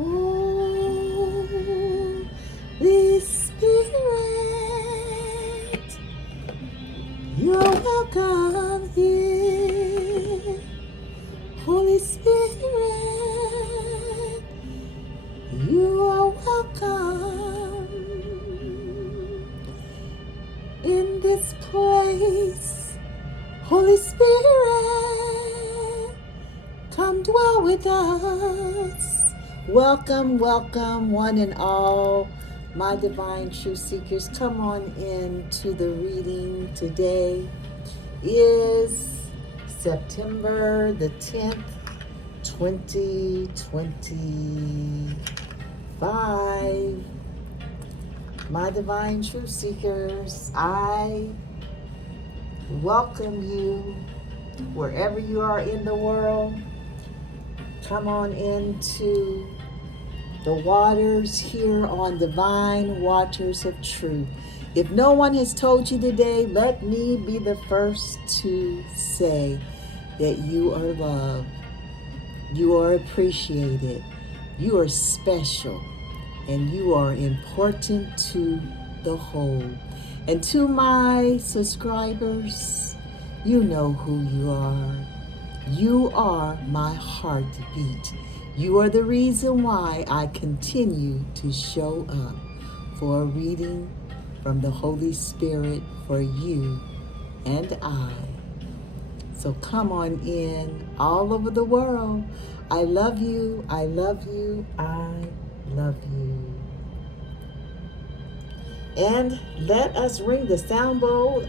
Holy Spirit, you're welcome here. Holy Spirit, you are welcome in this place. Holy Spirit, come dwell with us. Welcome, welcome, one and all, my divine truth seekers. Come on in to the reading. Today is September the 10th, 2025. My divine truth seekers, I welcome you wherever you are in the world. Come on into the waters here on Divine Waters of Truth. If no one has told you today, let me be the first to say that you are loved, you are appreciated, you are special, and you are important to the whole. And to my subscribers, you know who you are. You are my heartbeat. You are the reason why I continue to show up for a reading from the Holy Spirit for you and I. So come on in all over the world. I love you. I love you. I love you. And let us ring the sound bowl.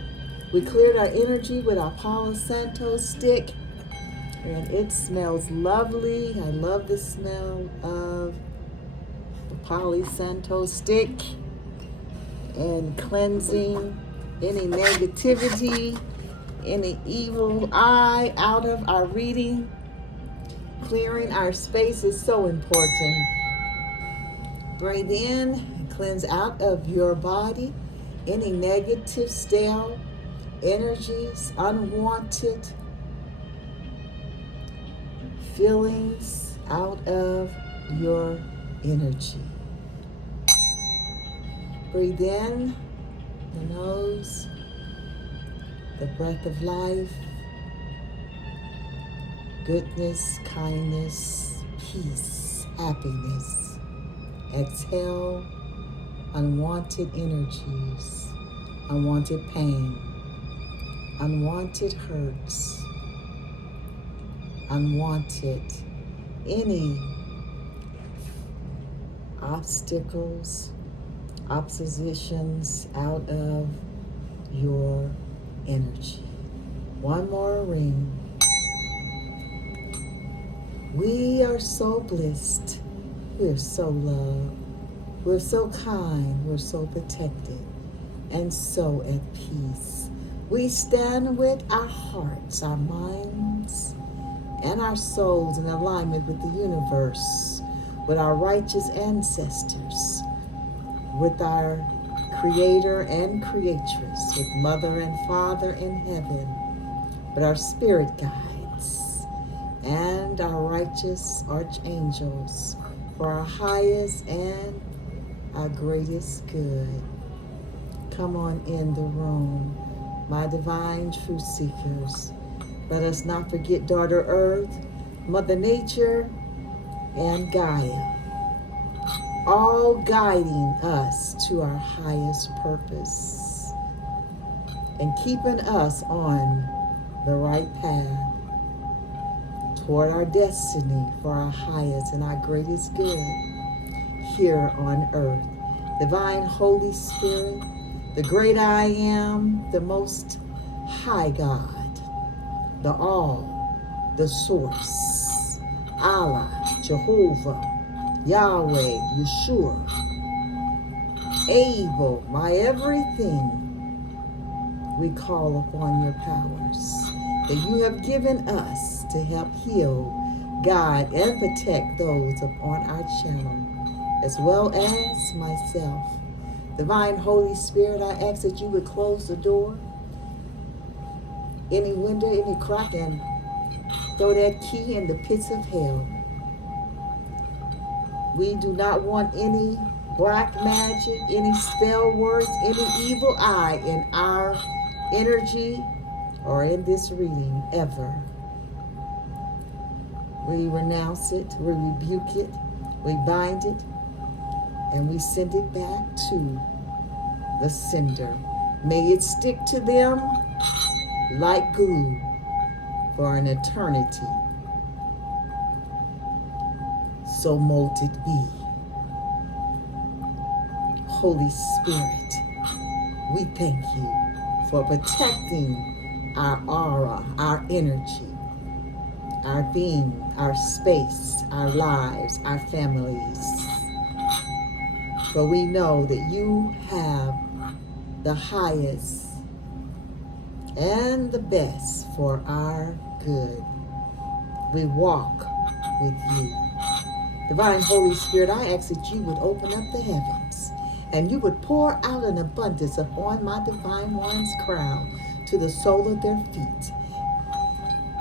We cleared our energy with our Palo Santo stick. And it smells lovely. I love the smell of the Palo Santo stick and cleansing any negativity, any evil eye out of our reading. Clearing our space is so important. Breathe in and cleanse out of your body any negative, stale energies, unwanted feelings out of your energy. Breathe in the nose, the breath of life, goodness, kindness, peace, happiness. Exhale unwanted energies, unwanted pain, unwanted hurts, unwanted any obstacles, oppositions out of your energy. One more ring. We are so blessed. We're so loved. We're so kind. We're so protected and so at peace. We stand with our hearts, our minds, and our souls in alignment with the universe, with our righteous ancestors, with our Creator and Creatress, with Mother and Father in heaven, with our spirit guides and our righteous archangels for our highest and our greatest good. Come on in the room, my divine truth seekers. Let us not forget Daughter Earth, Mother Nature, and Gaia, all guiding us to our highest purpose and keeping us on the right path toward our destiny for our highest and our greatest good here on earth. Divine Holy Spirit, the great I am, the most high God, the all, the source, Allah, Jehovah, Yahweh, Yeshua, able, my everything, we call upon your powers that you have given us to help heal, guide, and protect those upon our channel, as well as myself. Divine Holy Spirit, I ask that you would close the door, any window, any crack, and throw that key in the pits of hell. We do not want any black magic, any spell words, any evil eye in our energy or in this reading ever. We renounce it, we rebuke it, we bind it, and we send it back to the sender. May it stick to them like glue for an eternity. So mote it be. Holy Spirit, we thank you for protecting our aura, our energy, our being, our space, our lives, our families. For we know that you have the highest and the best for our good. We walk with you. Divine Holy Spirit, I ask that you would open up the heavens and you would pour out an abundance upon my divine one's crown to the sole of their feet,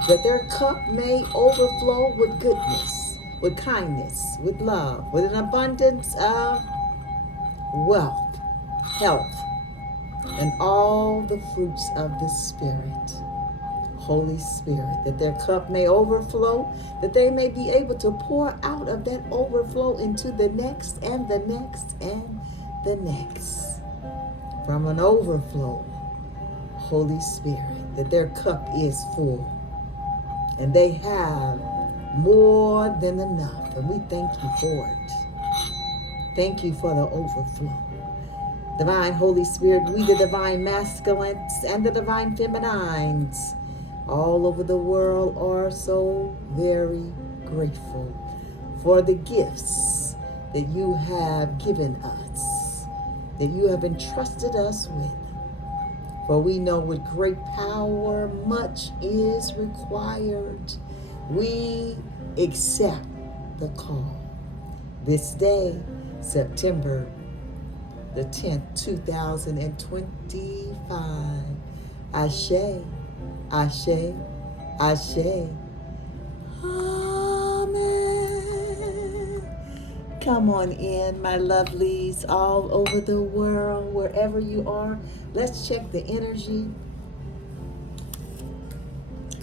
that their cup may overflow with goodness, with kindness, with love, with an abundance of wealth, health, and all the fruits of the Spirit. Holy Spirit, that their cup may overflow, that they may be able to pour out of that overflow into the next and the next and the next. From an overflow, Holy Spirit, that their cup is full and they have more than enough. And we thank you for it. Thank you for the overflow. Divine Holy Spirit, we the divine masculines and the divine feminines all over the world are so very grateful for the gifts that you have given us, that you have entrusted us with. For we know with great power much is required. We accept the call. This day, September the 10th, 2025. Ashe, Ashe, Ashe. Amen. Come on in, my lovelies, all over the world, wherever you are. Let's check the energy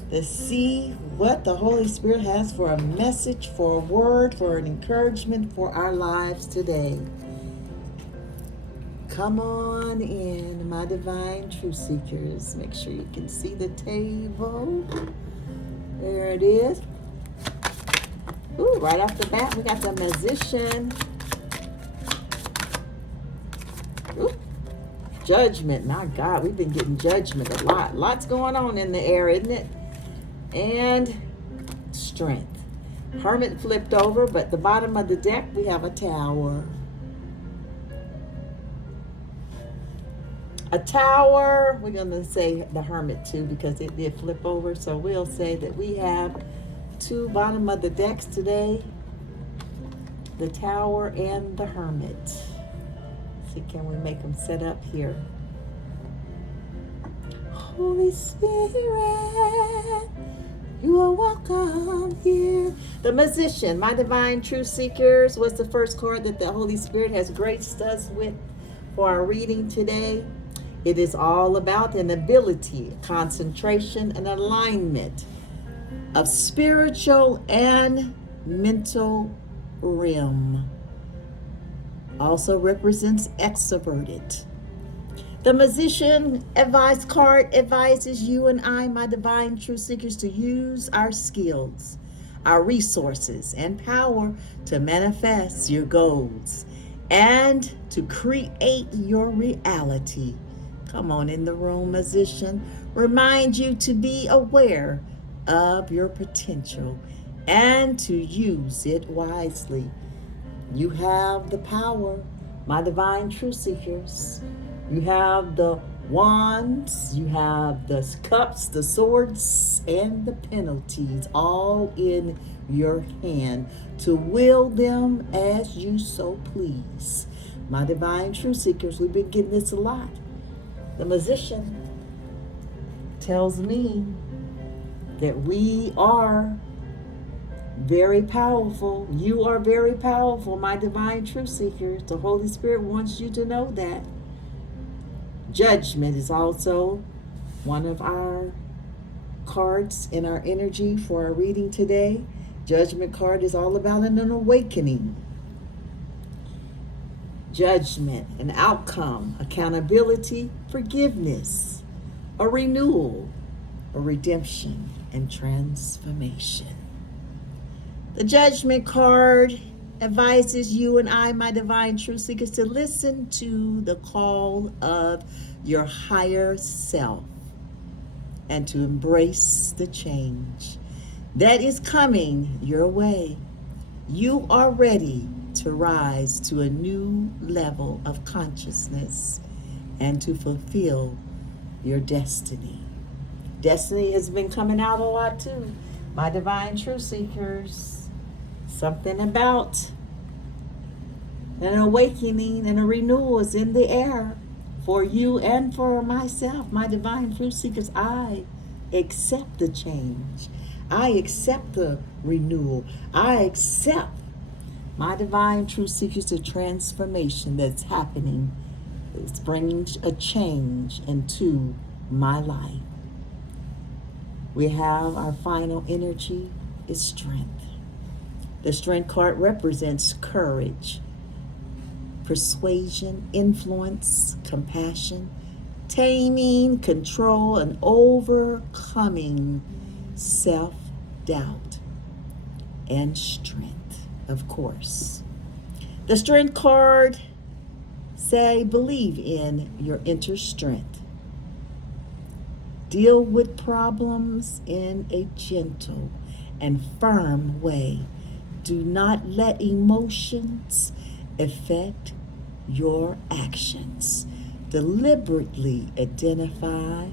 to see what the Holy Spirit has for a message, for a word, for an encouragement for our lives today. Come on in, my divine truth seekers. Make sure you can see the table. There it is. Ooh, right off the bat, we got the Magician. Ooh, Judgment. My God, we've been getting judgment a lot. Lots going on in the air, isn't it? And Strength. Hermit flipped over, but the bottom of the deck, we have a Tower. A Tower, we're going to say the Hermit too because it did flip over. So we'll say that we have two bottom of the decks today, the Tower and the Hermit. See, can we make them set up here? Holy Spirit, you are welcome here. The Magician, my divine truth seekers, was the first card that the Holy Spirit has graced us with for our reading today. It is all about an ability, concentration, and alignment of spiritual and mental realm. Also represents extroverted. The Magician advice card advises you and I, my divine truth seekers, to use our skills, our resources, and power to manifest your goals and to create your reality. Come on in the room, Magician. Remind you to be aware of your potential and to use it wisely. You have the power, my divine truth seekers. You have the wands, you have the cups, the swords, and the penalties all in your hand to wield them as you so please. My divine truth seekers, we've been getting this a lot. The Magician tells me that we are Very powerful. You are very powerful, my divine truth seekers. The Holy Spirit wants you to know that. Judgment is also one of our cards in our energy for our reading today. Judgment card is all about an awakening. Judgment, an outcome, accountability, forgiveness, a renewal, a redemption, and transformation. The Judgment card advises you and I, my divine truth seekers, to listen to the call of your higher self and to embrace the change that is coming your way. You are ready to rise to a new level of consciousness and to fulfill your destiny. Destiny has been coming out a lot too, my divine truth seekers. Something about an awakening and a renewal is in the air for you and for myself, my divine truth seekers. I accept the change. I accept the renewal. I accept, my divine truth seekers, the transformation that's happening. It's bringing a change into my life. We have our final energy is strength. The Strength card represents courage, persuasion, influence, compassion, taming, control, and overcoming self-doubt and strength, of course. The Strength card say, believe in your inner strength. Deal with problems in a gentle and firm way. Do not let emotions affect your actions. Deliberately identify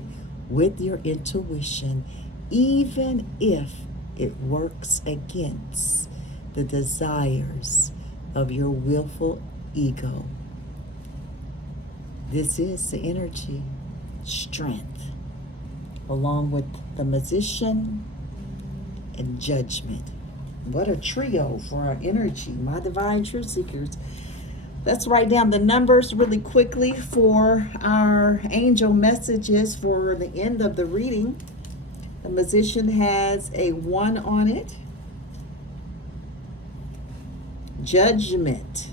with your intuition, even if it works against the desires of your willful ego. This is the energy, strength, along with the Magician and Judgment. What a trio for our energy, my divine truth seekers. Let's write down the numbers really quickly for our angel messages for the end of the reading. The Magician has a 1 on it. Judgment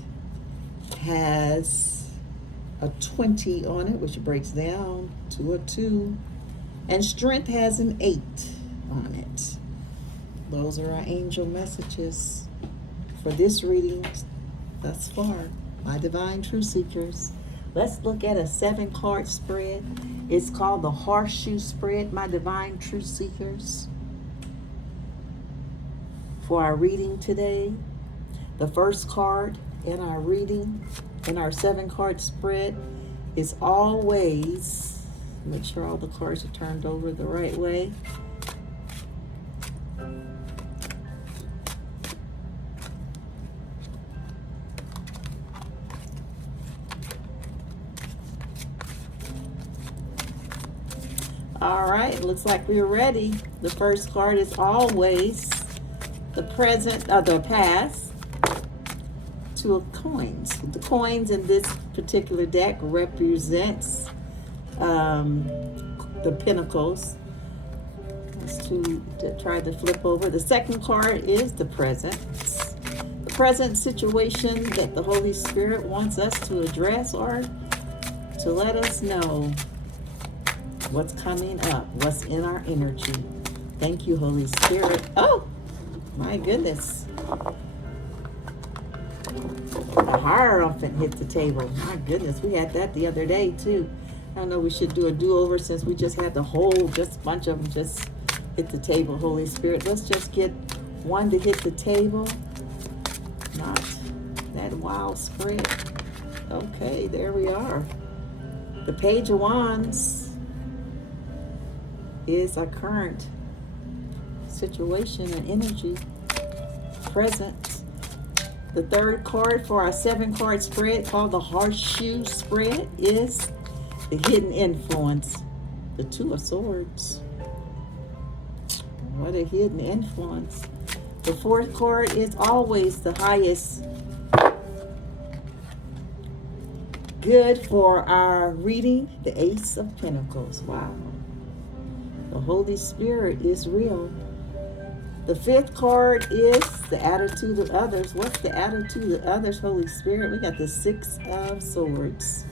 has a 20 on it, which breaks down to a 2. And Strength has an 8 on it. Those are our angel messages for this reading thus far, my divine truth seekers. Let's look at a 7-card spread. It's called the Horseshoe Spread, my divine truth seekers. For our reading today, the first card in our reading, in our 7-card spread, is always, make sure all the cards are turned over the right way. All right, looks like we're ready. The first card is always the present, the past, 2 of coins. The coins in this particular deck represents the pentacles. Let's try to flip over. The second card is the present. The present situation that the Holy Spirit wants us to address or to let us know what's coming up, what's in our energy. Thank you, Holy Spirit. Oh, my goodness. The Hierophant hit the table. My goodness, we had that the other day, too. I don't know, we should do a do-over since we just had the whole, just a bunch of them just hit the table, Holy Spirit. Let's just get one to hit the table. Not that wild spread. Okay, there we are. The Page of Wands is our current situation and energy, present. The third card for our 7-card spread, called the Horseshoe Spread, is the Hidden Influence, the 2 of Swords. What a hidden influence. The fourth card is always the highest good for our reading, the Ace of Pentacles. Wow. The Holy Spirit is real. The fifth card is the attitude of others. What's the attitude of others, Holy Spirit? We got the Six of Swords.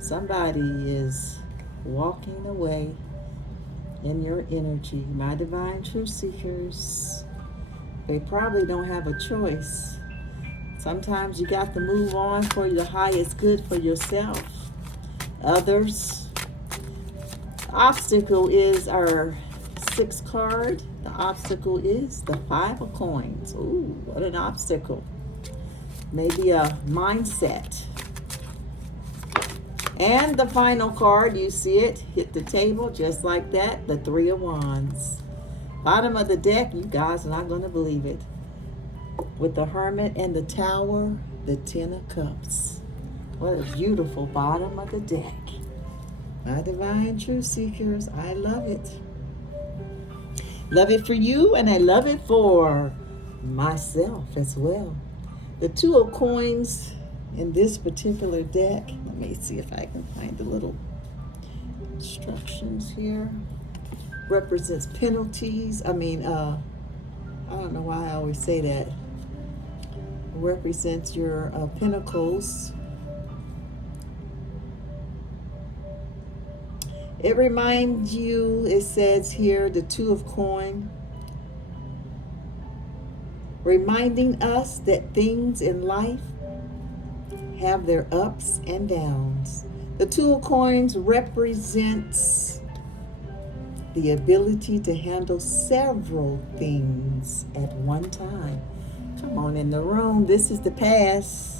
Somebody is walking away in your energy. My divine truth seekers, they probably don't have a choice. Sometimes you got to move on for the highest good for yourself. Others, the obstacle is our sixth card. The obstacle is the Five of Coins. Ooh, what an obstacle. Maybe a mindset. And the final card, you see it, hit the table just like that, the Three of Wands. Bottom of the deck, you guys are not going to believe it. With the Hermit and the Tower, the Ten of Cups. What a beautiful bottom of the deck. My divine truth seekers, I love it. Love it for you, and I love it for myself as well. The Two of Coins in this particular deck, let me see if I can find the little instructions here, represents penalties. I don't know why I always say that. Represents your pentacles. It reminds you, it says here, the Two of Coins, reminding us that things in life have their ups and downs. The Two of Coins represents the ability to handle several things at one time. Come on in the room. This is the past.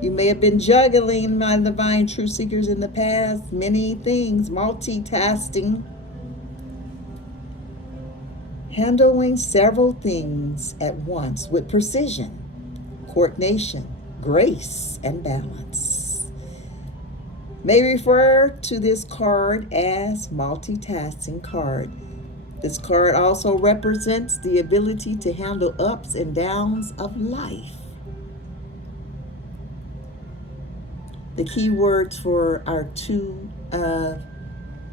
You may have been juggling, my divine truth seekers, in the past. Many things. Multitasking. Handling several things at once with precision, coordination, grace, and balance. May refer to this card as multitasking card. This card also represents the ability to handle ups and downs of life. The key words for our Two of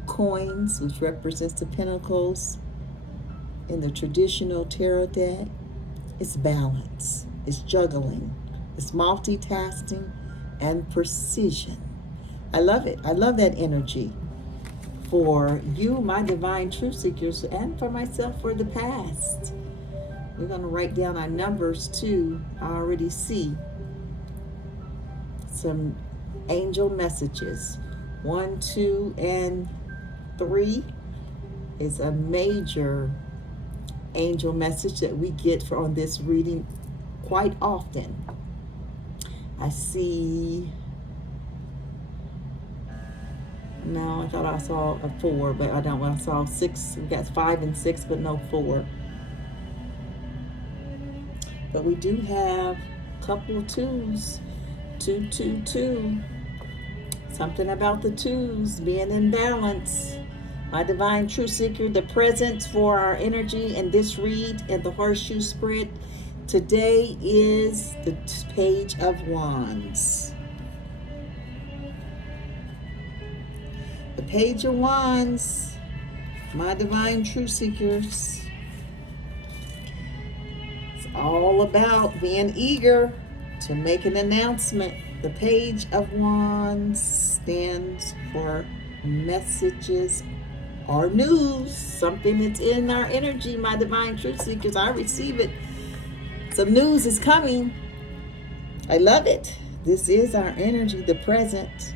Coins, which represents the Pentacles in the traditional tarot deck, is balance, it's juggling, it's multitasking, and precision. I love it. I love that energy for you, my divine truth seekers, and for myself for the past. We're going to write down our numbers too. I already see some angel messages. 1, 2, and 3 is a major angel message that we get on this reading quite often. I see, no, I thought I saw a 4, but I don't. I saw 6. We got 5 and 6, but no 4. But we do have a couple of 2s. 2, 2, 2. Something about the 2s being in balance. My divine truth seeker, the presence for our energy in this read and the horseshoe spread today is the Page of Wands. The Page of Wands, my divine truth seekers, it's all about being eager to make an announcement. The Page of Wands stands for messages or news, something that's in our energy, my divine truth seekers. I receive it. Some news is coming. I love it. This is our energy, the present,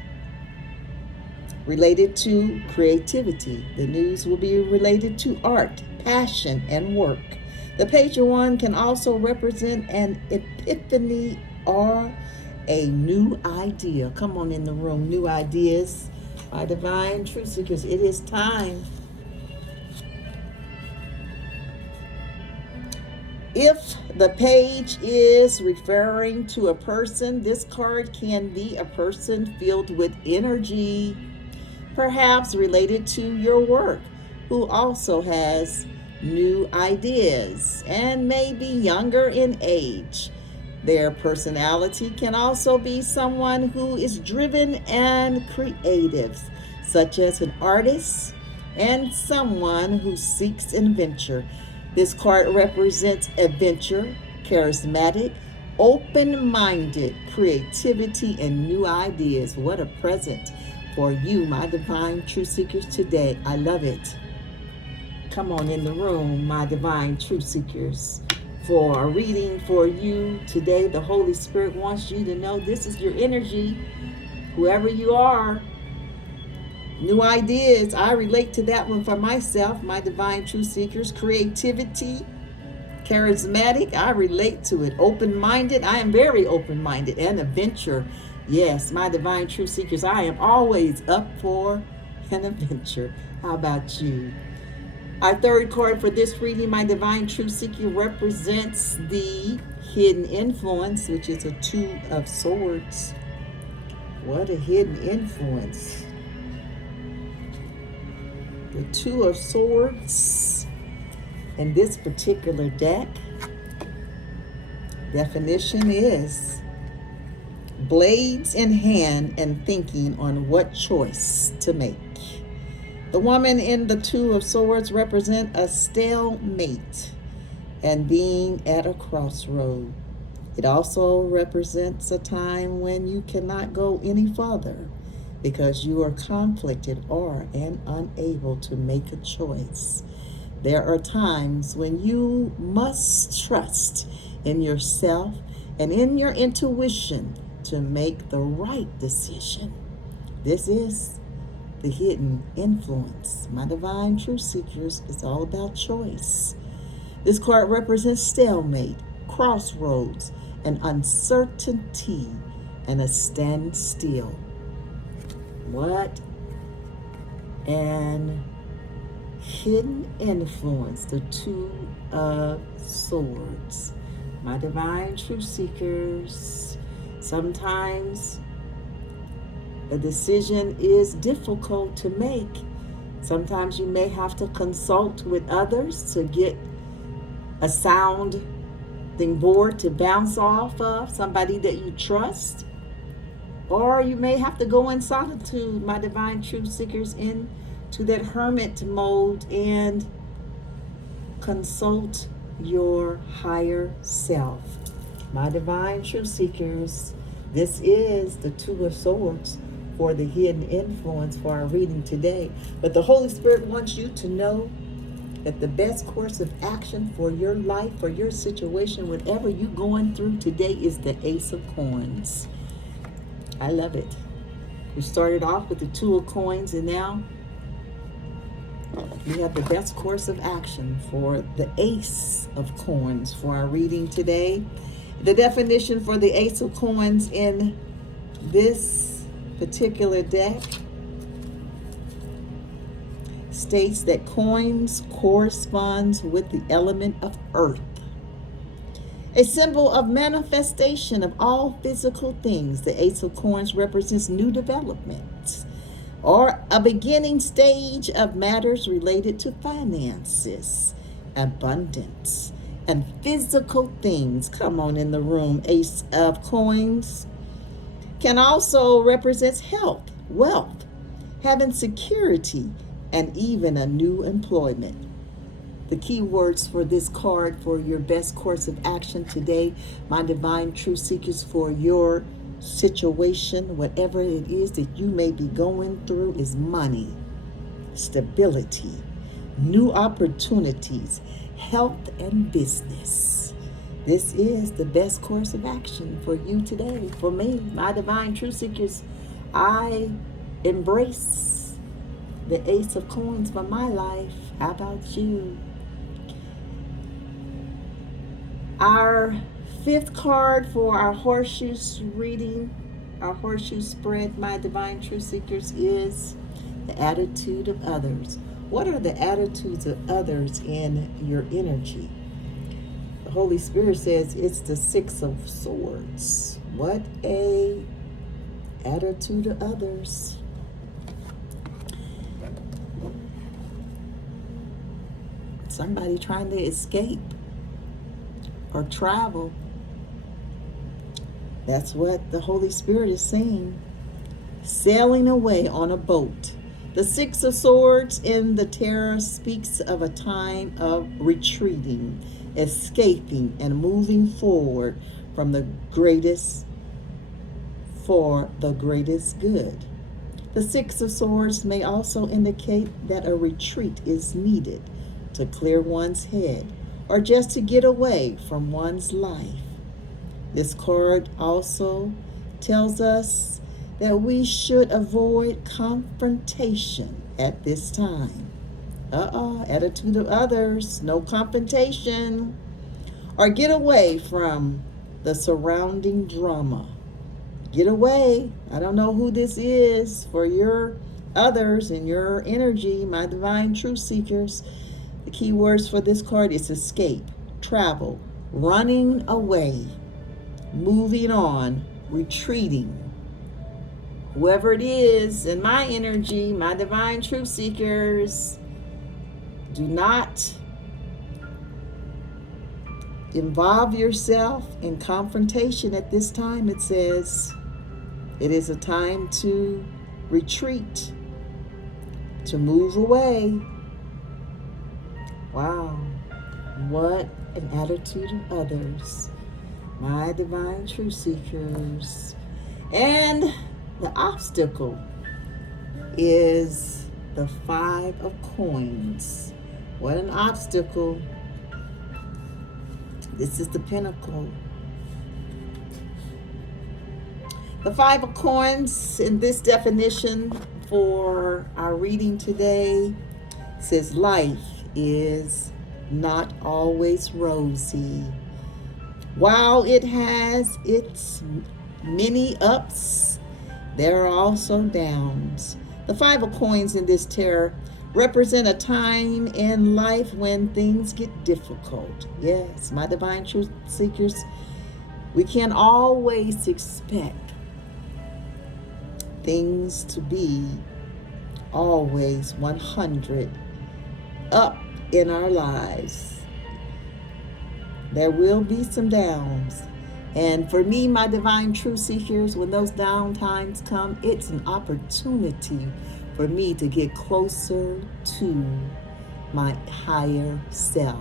related to creativity. The news will be related to art, passion, and work. The Page of Wands can also represent an epiphany or a new idea. Come on in the room, new ideas. My divine truth seekers, it is time. If the page is referring to a person, this card can be a person filled with energy, perhaps related to your work, who also has new ideas and may be younger in age. Their personality can also be someone who is driven and creative, such as an artist and someone who seeks adventure. This card represents adventure, charismatic, open-minded, creativity, and new ideas. What a present for you, my divine truth seekers, today. I love it. Come on in the room, my divine truth seekers, for a reading for you today. The Holy Spirit wants you to know this is your energy, whoever you are. New ideas. I relate to that one for myself, my divine truth seekers. Creativity, charismatic. I relate to it. Open-minded. I am very open-minded. And adventure. Yes, my divine truth seekers. I am always up for an adventure. How about you? Our third card for this reading, my divine truth seeker, represents the hidden influence, which is a Two of Swords. What a hidden influence. The Two of Swords in this particular deck. Definition is blades in hand and thinking on what choice to make. The woman in the Two of Swords represents a stalemate and being at a crossroad. It also represents a time when you cannot go any further because you are conflicted or unable to make a choice. There are times when you must trust in yourself and in your intuition to make the right decision. This is the hidden influence. My divine truth seekers, it's all about choice. This card represents stalemate, crossroads, and uncertainty, and a standstill. What an hidden influence, the Two of Swords. My divine truth seekers, sometimes a decision is difficult to make. Sometimes you may have to consult with others to get a sounding board to bounce off of, somebody that you trust. Or you may have to go in solitude, my divine truth seekers, into that hermit mode and consult your higher self. My divine truth seekers, this is the Two of Swords for the hidden influence for our reading today. But the Holy Spirit wants you to know that the best course of action for your life, for your situation, whatever you're going through today, is the Ace of Coins. I love it. We started off with the Two of Coins, and now we have the best course of action for the Ace of Coins for our reading today. The definition for the Ace of Coins in this particular deck states that coins corresponds with the element of earth, a symbol of manifestation of all physical things. The Ace of Coins represents new developments or a beginning stage of matters related to finances, abundance, and physical things. Come on in the room. Ace of Coins can also represent health, wealth, having security, and even a new employment. The key words for this card for your best course of action today, my divine truth seekers, for your situation, whatever it is that you may be going through, is money, stability, new opportunities, health, and business. This is the best course of action for you today. For me, my divine truth seekers, I embrace the Ace of Coins for my life. How about you? Our fifth card for our horseshoes reading, our horseshoe spread, my divine truth seekers, is the attitude of others. What are the attitudes of others in your energy? The Holy Spirit says it's the Six of Swords. What a attitude of others. somebody trying to escape or travel. That's what the Holy Spirit is saying. Sailing away on a boat. The Six of Swords in the Tarot speaks of a time of retreating, escaping, and moving forward from the greatest for the greatest good. The Six of Swords may also indicate that a retreat is needed to clear one's head or just to get away from one's life. This card also tells us that we should avoid confrontation at this time. Attitude of others, no confrontation, or get away from the surrounding drama. Get away. I don't know who this is for your others and your energy, my divine truth seekers. The key words for this card is escape, travel, running away, moving on, retreating. Whoever it is in my energy, my divine truth seekers, do not involve yourself in confrontation at this time. It says it is a time to retreat, to move away. Wow, what an attitude of others, my divine truth seekers. And the obstacle is the Five of Coins. What an obstacle. This is the pinnacle. The Five of Coins in this definition for our reading today says life is not always rosy. While it has its many ups, there are also downs. The Five of Coins in this tarot represent a time in life when things get difficult. Yes, my divine truth seekers, we can't always expect things to be always 100 up in our lives. There will be some downs. And for me, my divine truth seekers, when those down times come, it's an opportunity for me to get closer to my higher self,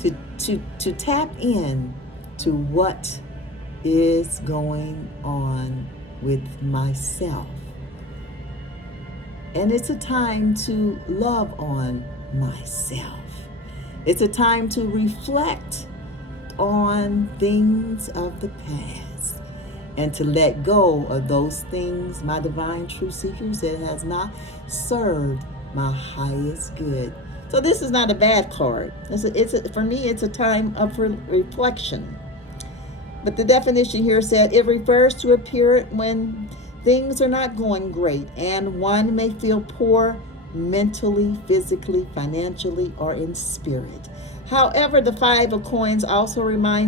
to tap in to what is going on with myself. And it's a time to love on myself. It's a time to reflect on things of the past and to let go of those things, my divine truth seekers, that has not served my highest good. So this is not a bad card. For me, it's a time of reflection. But the definition here said it refers to a period when things are not going great and one may feel poor mentally, physically, financially, or in spirit. However, the Five of Coins also reminds